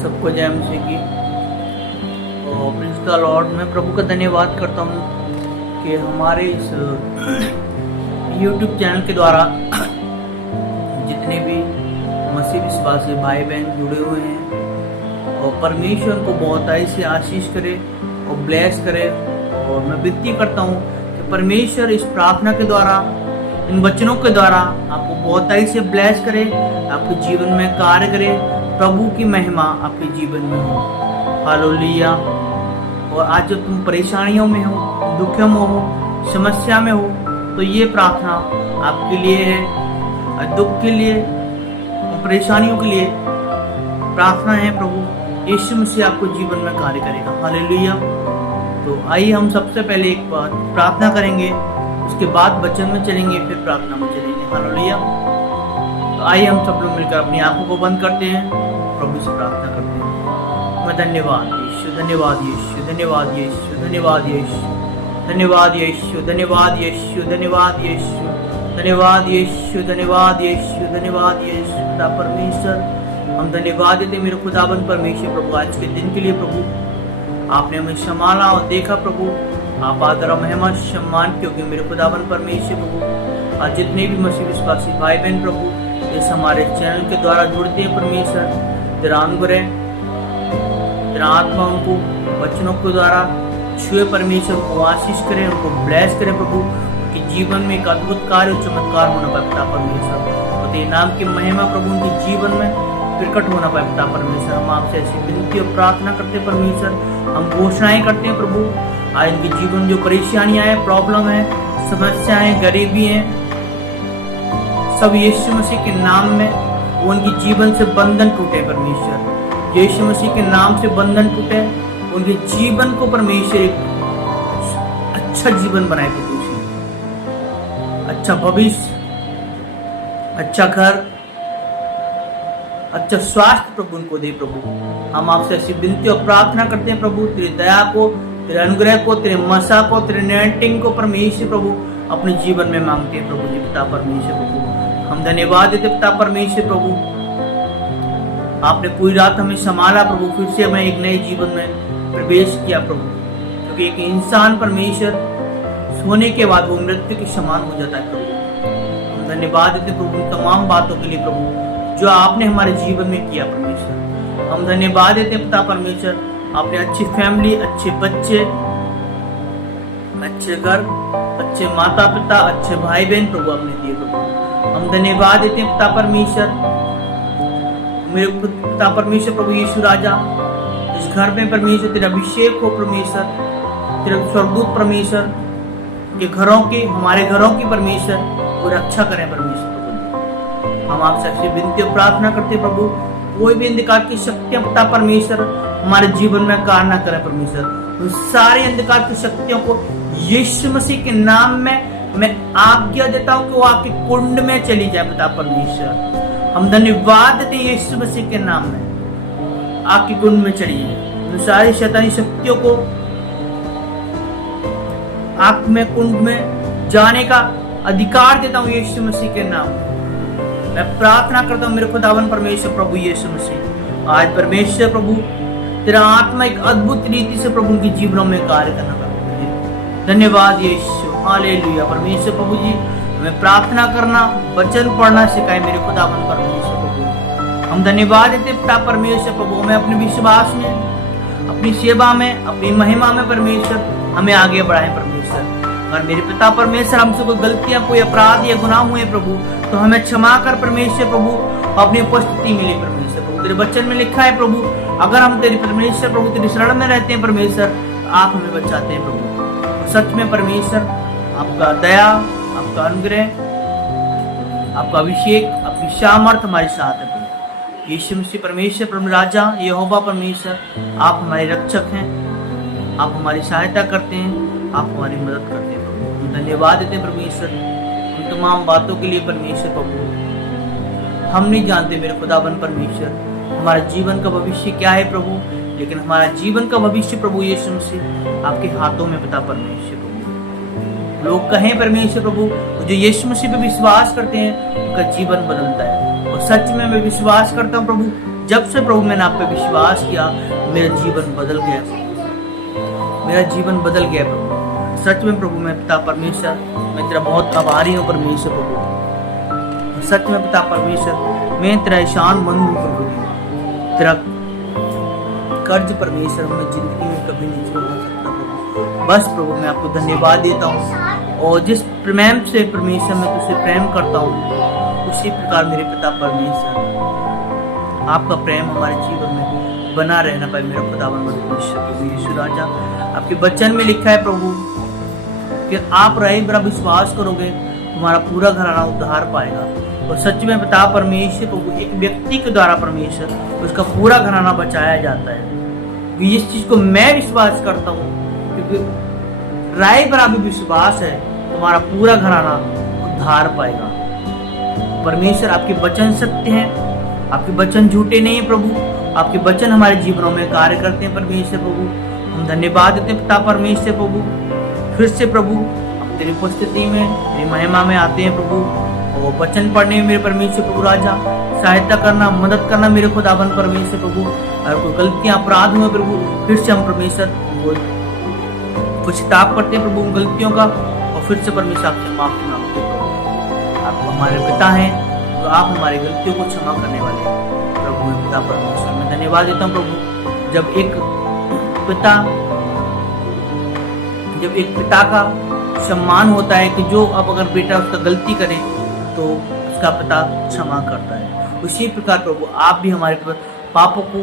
सबको जय मसीह की। और प्रेज़ द लॉर्ड। मैं प्रभु का धन्यवाद करता हूँ कि हमारे इस यूट्यूब चैनल के द्वारा जितने भी मसीह विश्वासी भाई बहन जुड़े हुए हैं, और परमेश्वर को बहुताई से आशीष करे और ब्लेस करे। और मैं विनती करता हूँ कि परमेश्वर इस प्रार्थना के द्वारा, इन वचनों के द्वारा आपको बहुताई से ब्लेस करे, आपके जीवन में कार्य करे, प्रभु की महिमा आपके जीवन में हो। हालेलुया। और आज जब तुम परेशानियों में हो, दुखों में हो, समस्या में हो, तो ये प्रार्थना आपके लिए है। दुख के लिए, परेशानियों के लिए प्रार्थना है। प्रभु यीशु मसीह आपको जीवन में कार्य करेगा। हालेलुया। तो आइए हम सबसे पहले एक बार प्रार्थना करेंगे, उसके बाद वचन में चलेंगे, फिर प्रार्थना में चलेंगे। हालेलुया। तो आइए हम सब लोग मिलकर अपनी आंखों को बंद करते हैं, प्रभु से प्रार्थना करते हैं। मैं धन्यवाद यीशु, धन्यवाद यीशु, धन्यवाद यीशु, धन्यवाद यीशु, धन्यवाद यीशु, धन्यवाद यीशु, धन्यवाद यीशु, धन्यवाद यीशु, धन्यवाद यीशु, धन्यवाद यीशु। खुदा परमेश्वर, हम धन्यवाद देते मेरे खुदाबंद परमेश्वर प्रभु, आज के दिन के लिए प्रभु आपने हमें संभाला और देखा। प्रभु आप आदर और महिमा सम्मान क्योंकि मेरे खुदाबंद परमेश्वर प्रभु, आज जितने भी मसीह विश्वासी भाई बहन प्रभु इस हमारे चैनल के द्वारा जुड़ते हैं परमेश्वर, तेरा अनुग्रह, तेरा आत्मा उनको वचनों के द्वारा छुए परमेश्वर, को आशीष करे, उनको ब्लेस करे प्रभु, उनके जीवन में एक अद्भुत कार्य चमत्कार होना पाता परमेश्वर। और तेरे नाम की महिमा प्रभु उनके जीवन में प्रकट होना पाता परमेश्वर। हम आपसे ऐसी विनती और प्रार्थना करते परमेश्वर, हम घोषणाएं करते हैं प्रभु, आज इनके जीवन में जो परेशानियां हैं, प्रॉब्लम है, समस्याएं, गरीबी है, सब यीशु मसीह के नाम में वो उनके जीवन से बंधन टूटे परमेश्वर। यीशु मसीह के नाम से बंधन टूटे, उनके जीवन को परमेश्वर एक अच्छा जीवन बनाए प्रभु, अच्छा भविष्य, अच्छा घर, अच्छा स्वास्थ्य प्रभु उनको दे प्रभु। हम आपसे ऐसी विनती और प्रार्थना करते हैं प्रभु, तेरी दया को, तेरे अनुग्रह को, तेरे मसा को, तेरे अनॉइंटिंग को परमेश्वर प्रभु अपने जीवन में मांगते हैं प्रभु जी। पिता परमेश्वर प्रभु, हम धन्यवाद देते पिता परमेश्वर प्रभु, आपने पूरी रात हमें संभाला प्रभु, फिर से हमें एक नए जीवन में प्रवेश किया प्रभु। क्योंकि एक इंसान परमेश्वर सोने के बाद वो मृत्यु के समान हो जाता है प्रभु। हम धन्यवाद देते प्रभु तमाम बातों के लिए प्रभु जो आपने हमारे जीवन में किया परमेश्वर। हम धन्यवाद देते पिता परमेश्वर, आपने अच्छी फैमिली, अच्छे बच्चे, अच्छे घर, अच्छे माता पिता, अच्छे भाई बहन प्रभु आपने दिए प्रभु। हम धन्यवाद देते हैं पिता परमेश्वर, मेरे पिता परमेश्वर प्रभु यीशु राजा, इस घर में परमेश्वर तेरा अभिषेक हो परमेश्वर, तेरा स्वर्गदूत परमेश्वर के घरों की, हमारे घरों की परमेश्वर वो रक्षा करें परमेश्वर प्रभु। हम आपसे ऐसी विनती और प्रार्थना करते प्रभु, कोई भी अंधकार की शक्तियां पिता परमेश्वर हमारे जीवन में कार्य न करें परमेश्वर। उन सारी अंधकार की शक्तियों को यीशु मसीह के नाम में मैं आज्ञा देता हूं कि वो आपके कुंड में चली जाए पिता परमेश्वर। हम धन्यवाद देते हैं यीशु मसीह के नाम में आपके कुंड में चली जाए। उन सारी शैतानी शक्तियों को आप में कुंड में जाने का अधिकार देता हूं यीशु मसीह के नाम में। मैं प्रार्थना करता हूं मेरे खुदावन परमेश्वर प्रभु यीशु मसीह, आज परमेश्वर प्रभु तेरा आत्मा एक अद्भुत रीति से प्रभु के जीवनों में कार्य करना प्रभु जी। धन्यवाद यीशु। हालेलुया। परमेश्वर प्रभु जी हमें प्रार्थना करना, वचन पढ़ना सिखाए मेरे खुदावन परमेश्वर प्रभु। हम धन्यवाद देते पिता परमेश्वर प्रभु, हमें अपने विश्वास में, अपनी सेवा में, अपनी महिमा में परमेश्वर हमें आगे बढ़ाए परमेश्वर। और मेरे पिता परमेश्वर हमसे कोई गलतियां, कोई अपराध या गुनाह हुए प्रभु तो हमें क्षमा कर परमेश्वर प्रभु, अपनी उपस्थिति मिले परमेश्वर प्रभु। तेरे वचन में लिखा है प्रभु, अगर हम तेरे परमेश्वर प्रभु तेरी शरण में रहते हैं परमेश्वर, तो आप हमें बचाते हैं प्रभु। और सच में परमेश्वर आपका दया, आपका अनुग्रह, आपका अभिषेक, आपकी सामर्थ हमारे साथ है प्रभु। यीशु मसीह परमेश्वर प्रभु राजा यहोवा परमेश्वर, आप हमारे रक्षक हैं, आप हमारी सहायता करते हैं, आप हमारी मदद करते हैं प्रभु। हम धन्यवाद देते हैं परमेश्वर उन तमाम बातों के लिए परमेश्वर प्रभु। हम नहीं जानते मेरे खुदाबंद परमेश्वर हमारा जीवन का भविष्य क्या है प्रभु, लेकिन हमारा जीवन का भविष्य प्रभु यीशु मसीह आपके हाथों में पिता परमेश्वर प्रभु। लोग कहें परमेश्वर प्रभु, जो यीशु मसीह पे विश्वास करते हैं उनका जीवन बदलता है। और सच में मैं विश्वास करता हूँ प्रभु, जब से प्रभु मैंने आप पे विश्वास किया, मेरा जीवन बदल गया, मेरा जीवन बदल गया प्रभु। सच में प्रभु मैं पिता परमेश्वर, मैं तेरा बहुत आभारी हूँ परमेश्वर प्रभु। सच में पिता परमेश्वर, मैं तेरा ईशान बंद हूँ प्रभु। तेरा कर्ज परमेश्वर मैं जिंदगी में कभी नहीं छोड़ सकता प्रभु। बस प्रभु मैं आपको धन्यवाद देता हूँ, और जिस प्रेम से परमेश्वर मैं तुझसे प्रेम करता हूँ, उसी प्रकार मेरे पिता परमेश्वर आपका प्रेम हमारे जीवन में बना रहना पाए मेरा खुदावन परमेश्वर प्रभु यीशु राजा। आपके वचन में लिखा है प्रभु कि आप रहे बड़ा विश्वास करोगे, तुम्हारा पूरा घराना उद्धार पाएगा। और सच में पिता परमेश्वर प्रभु, एक व्यक्ति के द्वारा परमेश्वर उसका पूरा घराना बचाया जाता है। इस चीज को मैं विश्वास करता हूँ, क्योंकि राय बड़ा भी विश्वास है, तुम्हारा पूरा घराना उद्धार पाएगा। परमेश्वर आपके वचन सत्य हैं, आपके वचन झूठे नहीं है प्रभु। आपके वचन हमारे जीवनों में कार्य करते हैं परमेश्वर प्रभु। हम धन्यवाद देते हैं पिता परमेश्वर प्रभु। फिर से प्रभु हम तेरी उपस्थिति में, तेरी महिमा में आते हैं प्रभु, और वचन पढ़ने में मेरे परमेश्वर प्रभु राजा सहायता करना, मदद करना मेरे खुदावन परमेश्वर प्रभु। अगर कोई गलतियां अपराध हुए प्रभु, फिर से हम परमेश्वर पश्चाताप करते हैं प्रभु उन गलतियों का, और फिर से परमेश्वर आपसे माफी मांगते हैं प्रभु। आप हमारे पिता हैं, तो आप हमारी गलतियों को क्षमा करने वाले प्रभु पिता परमेश्वर। मैं धन्यवाद देता हूँ प्रभु। जब एक पिता का सम्मान होता है कि जो अब अगर बेटा उसका गलती करे तो उसका पिता क्षमा करता है, उसी प्रकार प्रभु आप भी हमारे पापों को,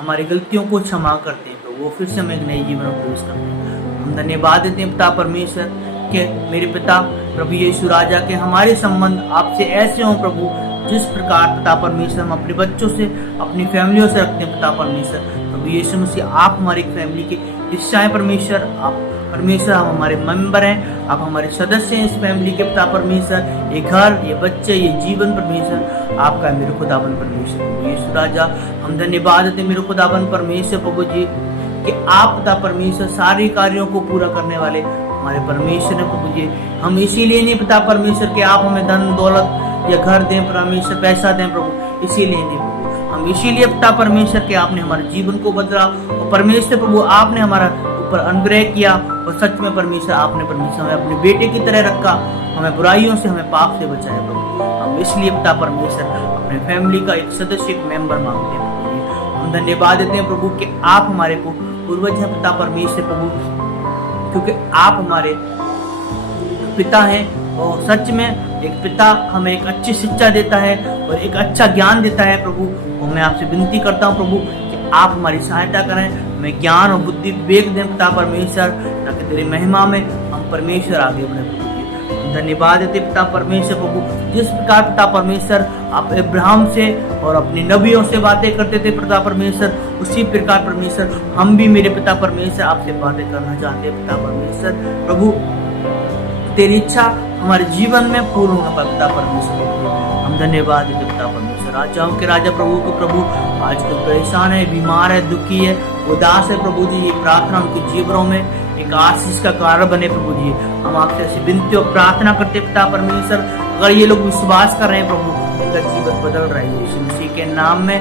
हमारी गलतियों को क्षमा करते हैं प्रभु। फिर से हम एक नए जीवन में प्रवेश करते हैं। हम धन्यवाद देते हैं पिता परमेश्वर के मेरे पिता प्रभु यीशु राजा के हमारे संबंध आपसे ऐसे हों प्रभु, जिस प्रकार पिता परमेश्वर हम अपने बच्चों से, अपनी फैमिलियों से रखते हैं पिता परमेश्वर प्रभु यीशु मसीह। आप हमारी फैमिली के हिस्सा हैं परमेश्वर। आप परमेश्वर, हम हमारे मेंबर हैं, आप हमारे सदस्य हैं इस फैमिली के पिता परमेश्वर। ये घर, ये बच्चे, ये जीवन परमेश्वर आपका है मेरे खुदावन परमेश्वर प्रभु यीशु राजा। हम धन्यवाद देते हैं मेरे खुदावन परमेश्वर प्रभु जी कि आप पिता परमेश्वर सारे कार्यों को पूरा करने वाले हमारे परमेश्वर है प्रभु जी। हम इसीलिए नहीं पिता परमेश्वर कि आप हमें धन दौलत या घर दें परमेश्वर, पैसा दें प्रभु, इसीलिए नहीं प्रभु। हम इसीलिए पिता परमेश्वर के आपने हमारे जीवन को बदला, और परमेश्वर प्रभु आपने हमारा ऊपर अनुग्रह किया, और सच में परमेश्वर आपने परमेश्वर हमें अपने बेटे की तरह रखा, हमें बुराइयों से, हमें पाप से बचाया प्रभु। हम इसलिए पिता परमेश्वर अपने फैमिली का एक सदस्य, एक मेंबर मांगते हैं प्रभु जी। हम धन्यवाद देते हैं प्रभु कि आप हमारे को पूर्वज हैं पिता परमेश्वर प्रभु, क्योंकि आप हमारे पिता हैं। और सच में एक पिता हमें एक अच्छी शिक्षा देता है और एक अच्छा ज्ञान देता है प्रभु। और मैं आपसे विनती करता हूँ प्रभु कि आप हमारी सहायता करें, हमें ज्ञान और बुद्धि विवेक दें पिता परमेश्वर, ताकि तेरी महिमा में हम परमेश्वर आगे बढ़े प्रभु जी। धन्यवाद देते पिता परमेश्वर प्रभु, जिस प्रकार पिता परमेश्वर आप अब्राहम से और अपनी नबियों से बातें करते थे पिता परमेश्वर, उसी प्रकार परमेश्वर हम भी मेरे पिता परमेश्वर आपसे बातें करना चाहते हैं पिता परमेश्वर प्रभु। तेरी इच्छा हमारे जीवन में पूर्ण होना पाए पिता परमेश्वर। हम धन्यवाद देते पिता परमेश्वर। राजाओं के राजा प्रभु के प्रभु, आज कोई परेशान है, बीमार है, दुखी है, उदास है प्रभु जी, ये प्रार्थना उनके जीवनों में एक आशीष का कारण बने प्रभु जी। हम आपसे ऐसी विनती और प्रार्थना करते पिता परमेश्वर, अगर ये लोग विश्वास कर रहे हैं प्रभु, उनका जीवन बदल रहा है यीशु मसीह के नाम में।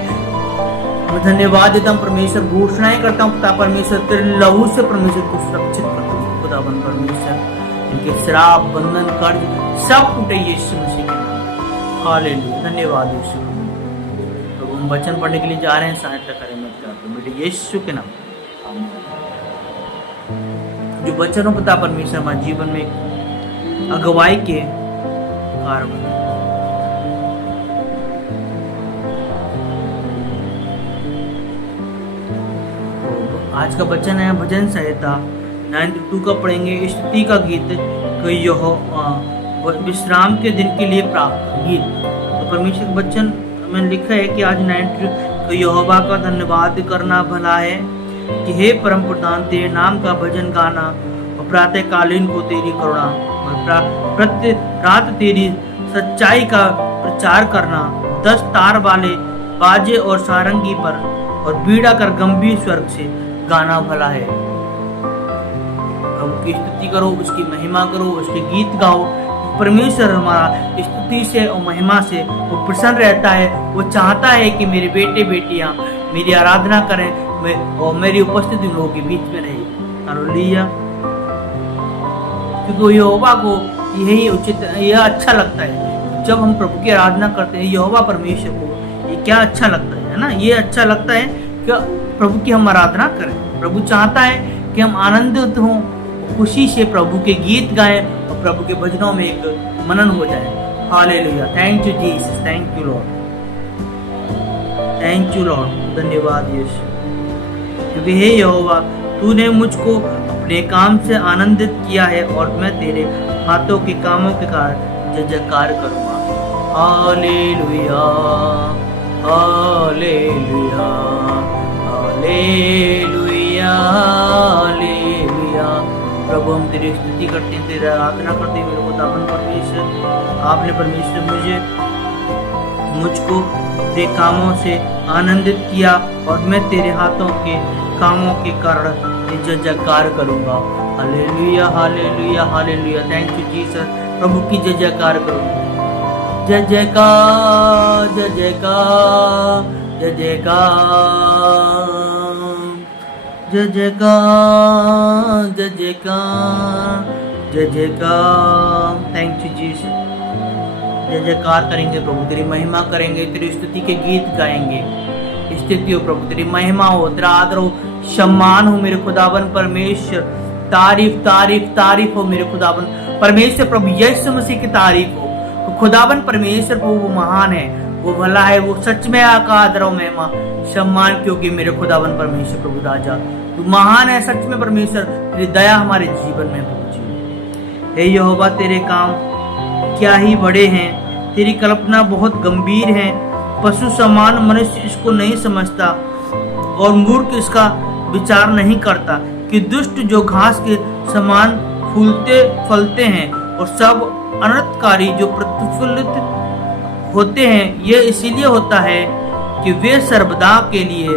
मैं धन्यवाद देता हूँ परमेश्वर, घोषणाएं करता हूँ पिता परमेश्वर, तेरे लहू से परमेश्वर को सुरक्षित करता हूँ खुदावन परमेश्वर। इनके श्राप, बंधन, कर्ज सब टूटे यीशु मसीह के नाम। हालेलुया, धन्यवाद यीशु प्रभु। हम वचन पढ़ने के लिए जा रहे हैं, सहायता करें मत कर बेटे यीशु के नाम। जो वचनों पिता परमेश्वर हमारे जीवन में अगुवाई के कारण बने। आज का वचन है भजन संहिता 92 का पढ़ेंगे, स्तुति का गीत विश्राम के दिन के लिए प्राप्त गीत। तो परमेश्वर के वचन में लिखा है कि आज 92 यहोवा का धन्यवाद करना भला है, कि हे परम प्रधान तेरे नाम का भजन गाना, और प्रातः कालीन को तेरी करुणा, और प्रत्य रात तेरी सच्चाई का प्रचार करना। 10 तार वाले बाजे और सारंगी पर और बीड़ा कर गंभीर स्वर से गाना भला है। प्रभु की स्तुति करो, उसकी महिमा करो, उसके गीत गाओ, परमेश्वर हमारा स्तुति से और महिमा से वो प्रसन्न रहता है। वो चाहता है कि मेरे बेटे बेटियां मेरी आराधना करें और मेरी उपस्थिति लोगों के बीच में रहे। हालेलुया। क्योंकि यहोवा को यही उचित, यह अच्छा लगता है जब हम प्रभु की आराधना करते हैं। यहोवा परमेश्वर को ये क्या अच्छा लगता है ना, ये अच्छा लगता है कि प्रभु की हम आराधना करें। प्रभु चाहता है कि हम आनंदित हों, खुशी से प्रभु के गीत गाएं और प्रभु के भजनों में एक मनन हो जाए। Hallelujah. Thank you Jesus, thank you Lord, thank you Lord. धन्यवाद यीशु। क्योंकि हे यहोवा, तूने मुझको अपने काम से आनंदित किया है और मैं तेरे हाथों के कामों के कारण जय जयकार करूंगा। Hallelujah, hallelujah, hallelujah, hallelujah. प्रभु हम तेरी स्तुति करते हैं, तेरी आराधना करते हैं। मेरे खुदावन परमेश्वर, आपने परमेश्वर मुझको तेरे कामों से आनंदित किया और मैं तेरे हाथों के कामों के कारण जय जयकार करूंगा। Hallelujah, hallelujah, hallelujah. Thank you Jesus. प्रभु की जय जयकार करूंगा। जय जयकार, जय जयकार, जय जयकार, जय जयकार, जय जयकार, जय जयकार। Thank you Jesus. जय जयकार करेंगे प्रभु, तेरी महिमा करेंगे, तेरी स्तुति के गीत गाएंगे। स्थिति हो प्रभु, तेरी महिमा हो, तेरा आदर हो, सम्मान हो मेरे खुदावन परमेश्वर। तारीफ तारीफ तारीफ हो मेरे खुदावन परमेश्वर। प्रभु यीशु मसीह की तारीफ हो। खुदावन परमेश्वर प्रभु वो महान है, वो भला है, वो सच में आका आदर और महिमा सम्मान क्योंकि मेरे खुदावन परमेश्वर प्रभु राजा तू महान है सच में परमेश्वर। तेरी दया हमारे जीवन में प्रभु जी। हे यहोवा, तेरे काम क्या ही बड़े हैं, तेरी कल्पना बहुत गंभीर है। पशु समान मनुष्य इसको नहीं समझता और मूर्ख इसका विचार नहीं करता कि दुष्ट जो घास के समान फूलते फलते हैं और सब अनर्थकारी जो प्रतिफलित होते हैं, यह इसीलिए होता है कि वे सर्वदा के लिए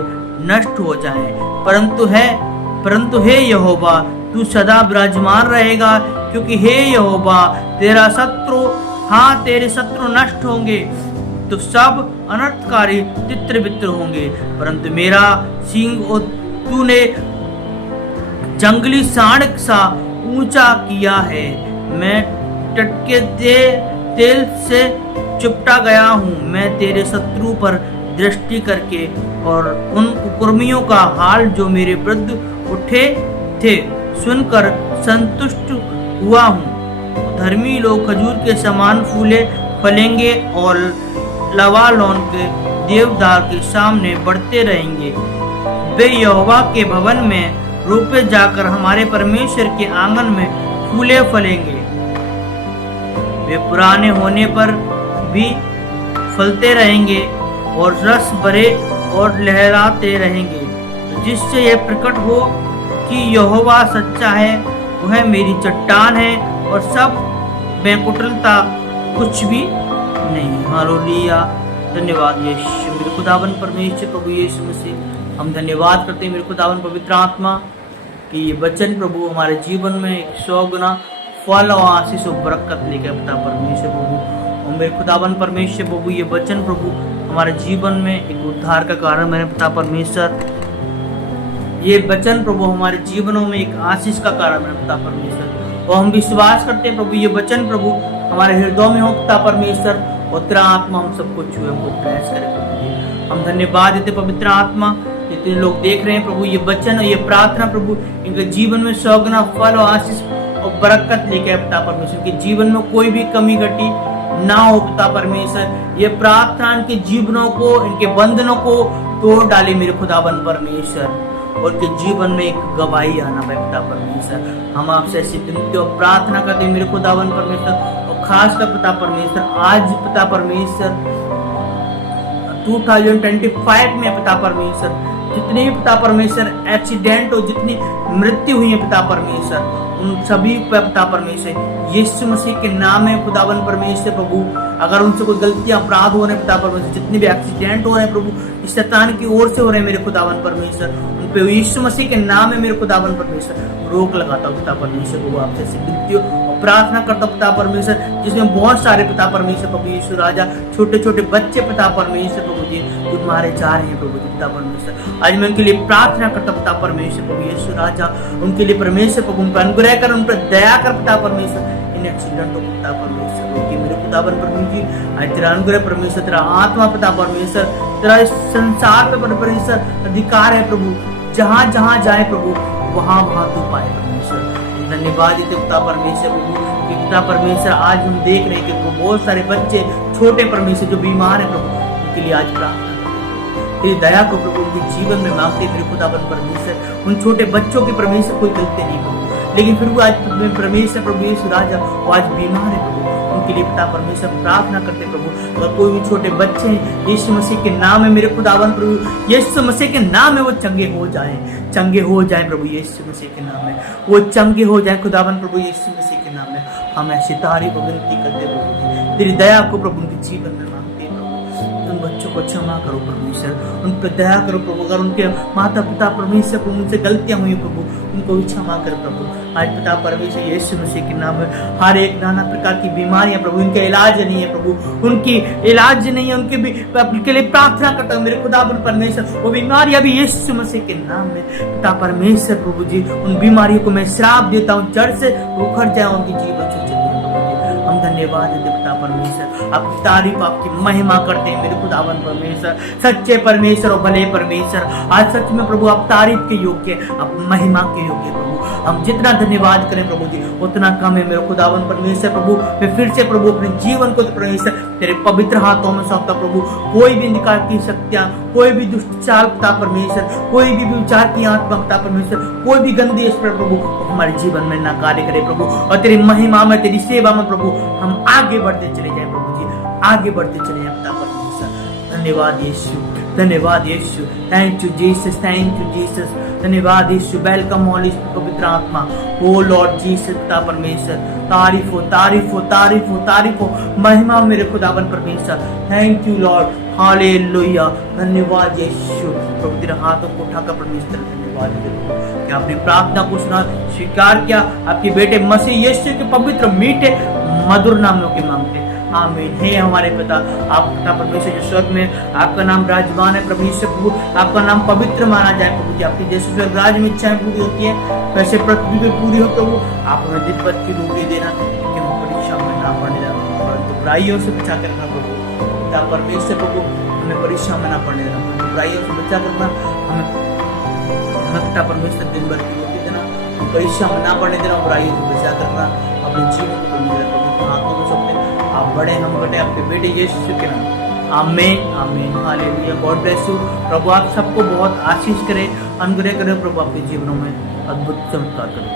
नष्ट हो जाएं। परंतु हे यहोवा, तू सदा विराजमान रहेगा, क्योंकि हे यहोवा तेरा शत्रु, हाँ तेरे शत्रु नष्ट होंगे तो सब अनर्थकारी तित्र बित्र होंगे। परंतु मेरा सिंह और तूने जंगली सांड सा ऊंचा किया है। मैं टटके तेल से चिपटा गया हूँ। मैं तेरे शत्रु पर दृष्टि करके और उन कुकर्मियों का हाल जो मेरे विरुद्ध उठे थे सुनकर संतुष्ट हुआ हूँ। धर्मी लोग खजूर के समान फूले फलेंगे और लवालोन के देवदार के सामने बढ़ते रहेंगे। वे यहोवा के भवन में रोपे जाकर हमारे परमेश्वर के आंगन में फूले फलेंगे। वे पुराने होने पर भी फलते रहेंगे और रस भरे और लहराते रहेंगे, जिससे यह प्रकट हो कि यहोवा सच्चा है, वह मेरी चट्टान है और सब में कुटिलता कुछ भी नहीं। हालेलुया। धन्यवाद यीशु मेरे खुदावन परमेश्वर प्रभु यीशु मसीह। हम धन्यवाद करते हैं मेरे खुदावन पवित्र आत्मा कि ये वचन प्रभु हमारे जीवन में एक 100 गुना फल और आशीष और बरकत लेकर पिता परमेश्वर प्रभु। और मेरे खुदावन परमेश्वर प्रभु ये वचन प्रभु हमारे जीवन में एक उद्धार का कारण मेरे पिता परमेश्वर। ये वचन प्रभु हमारे जीवनों में एक आशीष का कारण मेरे पिता परमेश्वर। और हम विश्वास करते हैं प्रभु ये वचन प्रभु हमारे हृदय में हो पिता परमेश्वर, और तेरा आत्मा हम सबको छुए, हमको प्रयास करे प्रभु। हम धन्यवाद देते पवित्र आत्मा, जितने लोग देख रहे हैं प्रभु ये वचन और ये प्रार्थना प्रभु इनके जीवन में 100 गुना फल और आशीष और बरकत लेके आए पिता परमेश्वर। के जीवन में कोई भी कमी घटी ना हो पिता परमेश्वर। ये प्रार्थना इनके जीवनों को, इनके बंधनों को तोड़ डाले मेरे खुदावन परमेश्वर, और के जीवन में एक गवाही आना है पिता परमेश्वर। हम आपसे ऐसी विनती और प्रार्थना करते हैं मेरे खुदावन परमेश्वर, और खास कर पिता परमेश्वर आज पिता परमेश्वर 2025 में पिता परमेश्वर जितने भी पिता परमेश्वर एक्सीडेंट हो, जितनी मृत्यु हुई है पिता परमेश्वर, उन सभी पे पिता परमेश्वर यीशु मसीह के नाम में खुदावन परमेश्वर प्रभु, अगर उनसे कोई गलतियां अपराध हो रहे पिता परमेश्वर, जितने भी एक्सीडेंट हो रहे हैं प्रभु इस शैतान की ओर से हो रहे हैं मेरे खुदावन परमेश्वर, उन पे यीशु मसीह के नाम में मेरे खुदावन परमेश्वर रोक लगाता हूँ पिता परमेश्वर प्रभु। आपसे विनती और प्रार्थना करता पिता परमेश्वर, जिसमें बहुत सारे पिता परमेश्वर प्रभु यीशु राजा, छोटे छोटे बच्चे पिता परमेश्वर प्रभु जी जो मारे जा रहे हैं प्रभु जी पिता परमेश्वर, आज मैं उनके लिए प्रार्थना करता पिता परमेश्वर प्रभु यीशु राजा, उनके लिए परमेश्वर प्रभु उन पर अनुग्रह कर, उन पर दया कर पिता परमेश्वर, इन एक्सीडेंटों को पिता परमेश्वर रोकी मेरे पिता प्रभु जी, आज तेरा अनुग्रह परमेश्वर, तेरा आत्मा पिता परमेश्वर, तेरा इस संसार पे परमेश्वर अधिकार है प्रभु, जहां जहां जाए प्रभु वहां वहां तू पाए परमेश्वर। धन्यवाद देते पिता परमेश्वर प्रभु कि पिता परमेश्वर आज हम देख रहे हैं कि बहुत सारे बच्चे छोटे परमेश्वर जो बीमार है प्रभु, उनके लिए आज प्रार्थना तेरी दया को प्रभु उनके जीवन में मांगते मेरे खुदा परमेश्वर, उन छोटे बच्चों के परमेश्वर कोई गलती नहीं प्रभु, लेकिन फिर वो आज परमेश्वर प्रभु यीशु राजा वो आज बीमार है प्रभु, उनके लिए पिता परमेश्वर प्रार्थना करते प्रभु, अगर कोई भी छोटे बच्चे हैं यीशु मसीह के नाम में मेरे खुदावन प्रभु यीशु मसीह के नाम में वो चंगे हो जाए प्रभु यीशु मसीह के नाम में वो चंगे हो जाए खुदावन प्रभु यीशु मसीह के नाम में, हम ऐसी तारीफ को विनती करते प्रभु, तेरी दया को प्रभु उनके जीवन में मांगते हैं प्रभु, उन बच्चों को क्षमा करो परमेश्वर, उन पर दया करो प्रभु, अगर उनके माता पिता परमेश्वर प्रभु उनसे गलतियां हुई प्रभु उनको भी क्षमा कर प्रभु, आज पिता परमेश्वर यीशु मसीह के नाम में हर एक नाना प्रकार की बीमारियां प्रभु उनका इलाज नहीं है प्रभु, उनकी इलाज नहीं है, उनके भी उनके लिए प्रार्थना करता हूँ मेरे खुदा परमेश्वर, वो बीमारियां भी यीशु मसीह के नाम में पिता परमेश्वर प्रभु जी, उन बीमारियों को मैं श्राप देता हूँ, जड़ से उखड़ जाए उनके जीवन से चले प्रभु जी, हम धन्यवाद देते पिता परमेश्वर, आपकी तारीफ आपकी महिमा करते हैं मेरे खुदावन परमेश्वर, सच्चे परमेश्वर और भले परमेश्वर, आज सच में प्रभु आप तारीफ के योग्य, आप महिमा के योग्य प्रभु, हम जितना धन्यवाद करें प्रभु जी उतना कम है मेरे खुदावन परमेश्वर प्रभु, मैं फिर से प्रभु अपने जीवन को परमेश्वर तेरे पवित्र हाथों में सौंपता प्रभु, कोई भी अंधकार की शक्तियां, कोई भी दुष्ट चाल पिता परमेश्वर, कोई भी विचार की आत्मा पिता परमेश्वर, कोई भी गंदी स्पर्श प्रभु हमारे जीवन में ना कार्य करे प्रभु, और तेरी महिमा में तेरी सेवा में प्रभु हम आगे बढ़ते चले जाए प्रभु जी, आगे बढ़ते चले जाए पिता परमेश्वर। धन्यवाद यीशु, धन्यवाद यीशु, thank you Jesus, thank you Jesus, धन्यवाद यीशु, वेलकम होली पवित्र आत्मा, ओ लॉर्ड जीसस पिता परमेश्वर, तारीफ हो तारीफ हो तारीफ हो तारीफ हो, महिमा मेरे खुदावन परमेश्वर, थैंक यू लॉर्ड, हालेलुया, धन्यवाद यीशु प्रभु, तेरे हाथों को उठाकर परमेश्वर धन्यवाद कि आपने प्रार्थना को सुना, स्वीकार किया, आपके बेटे मसीह यीशु के पवित्र मीठे मधुर नामों के मांगते आमीन। हे हमारे पिता, आप पिता परमेश्वर जो स्वर्ग में, आपका नाम राजमान है प्रभु यीशु प्रभु, आपका नाम पवित्र माना जाए प्रभु जी, आपकी जैसे स्वर्ग राज में इच्छाएं पूरी होती है वैसे पृथ्वी पे पूरी हो प्रभु, आप हमें दिन भर की रोटी देना कि हम परीक्षा में ना पड़ने देना, परंतु बुराइयों से बचा कर रखना प्रभु, पिता परमेश्वर प्रभु हमें परीक्षा में ना पड़ने देना, बुराइयों से बचा कर रखना, हमें पिता परमेश्वर दिन भर की रोटी देना, परीक्षा में ना पड़ने देना, बुराइयों से बचा कर रखना, अपने जीवन को पवित्र हाथों में सौंपते, आप बड़े हम बड़े आपके बेटे यीशु के नाम, आमीन आमीन, हालेलुया, गॉड ब्लेस यू, प्रभु आप सबको बहुत आशीष करे, अनुग्रह करे प्रभु, आपके जीवनों में अद्भुत चमत्कार करे।